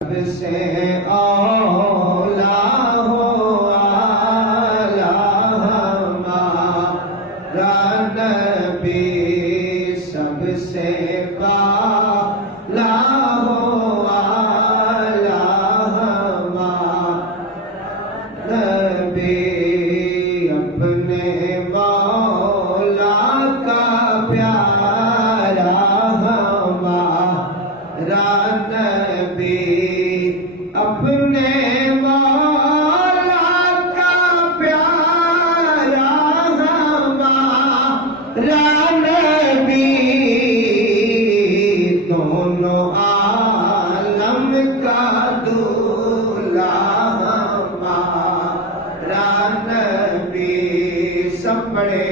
سے اولا ہو اعلی ہمارا نبی، سب سے بالا ہو اعلی ہمارا نبی، اپنے مولا کا پیارا ہمارا نبی، اپنے مولا کا پیارا ہمارا نبی، دونوں عالم کا دولہا ہمارا نبی، سب پڑھے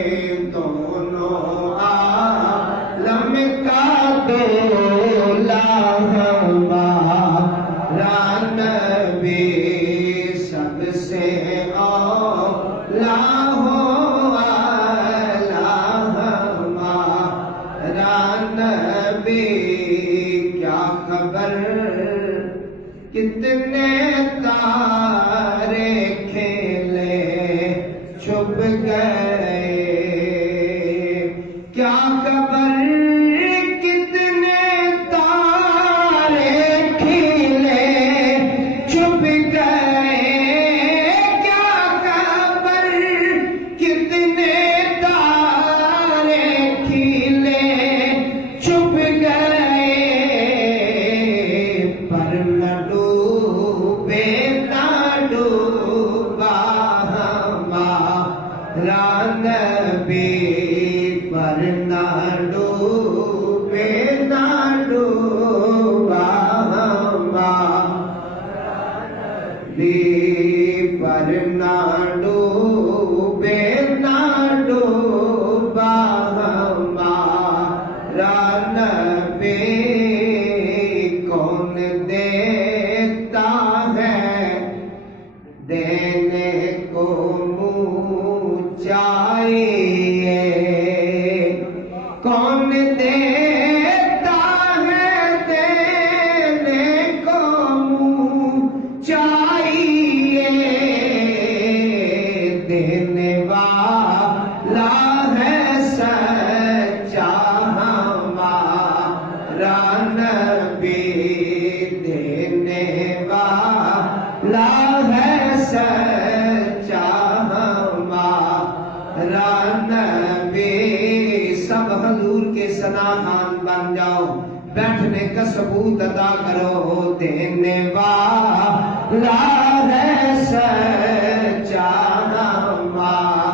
دونوں عالم کا دولہا ہمارا نبی، سب سے اولا ہو اعلی ہمارا نبی، کیا خبر کتنے تارے کھیلے چھپ گئے، کیا خبر کتنے تارے کھیلے چھپ گئے، کیا خبر کتنے تارے کھیلے چھپ گئے، پر نہ ڈوبے نہ ڈوبا ہمارا نبی، پر نہ ڈوبے نہ ڈوبا ہمارا نبی، پر نہ ڈوبے نہ ڈوبا ہمارا نبی، کون دیتا ہے دینے کو منہ چاہیے، کون دیتا ہے دینے کو منہ چاہیے، دینے والا ہے سچا ہمارا نبی، دینے والا ہے سچا ہمارا نبی، سب حضور کے ثنا خوان بن جاؤ، بیٹھنے کا ثبوت ادا کرو، دینے والا ہے سچا ہمارا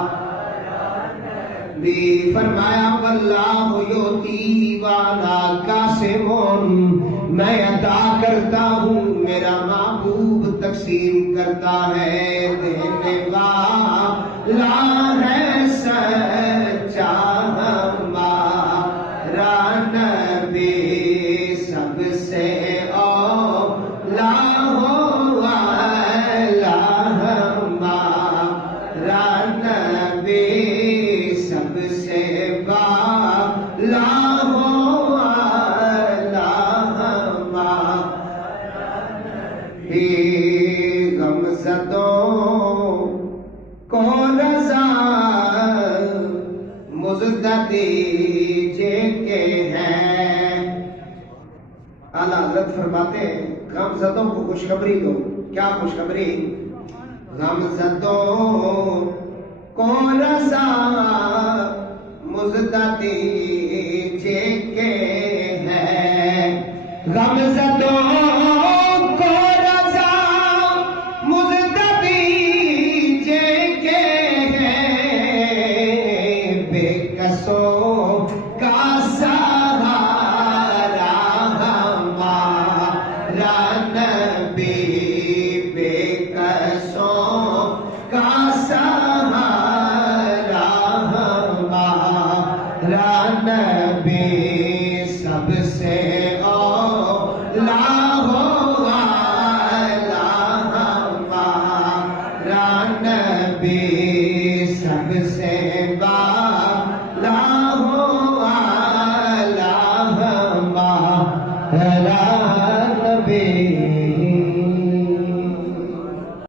نبی، فرمایا واللہ یؤتی والا قاسمون، میں عطا کرتا ہوں میرا محبوب تقسیم کرتا ہے، دینے والا ہے سچا ہمارا نبی، سب سے اولا ہو اعلی ہمارا نبی، سب سے بالا ہو اعلی ہمارا نبی، غمزدوں کو رضا مزدہ دیجے کے ہیں، اعلیٰ حضرت فرماتے ہیں غمزدوں کو خوشخبری دو، کیا خوشخبری؟ غمزدوں کو رضا مزدہ دیجے کے ہیں، غمزدوں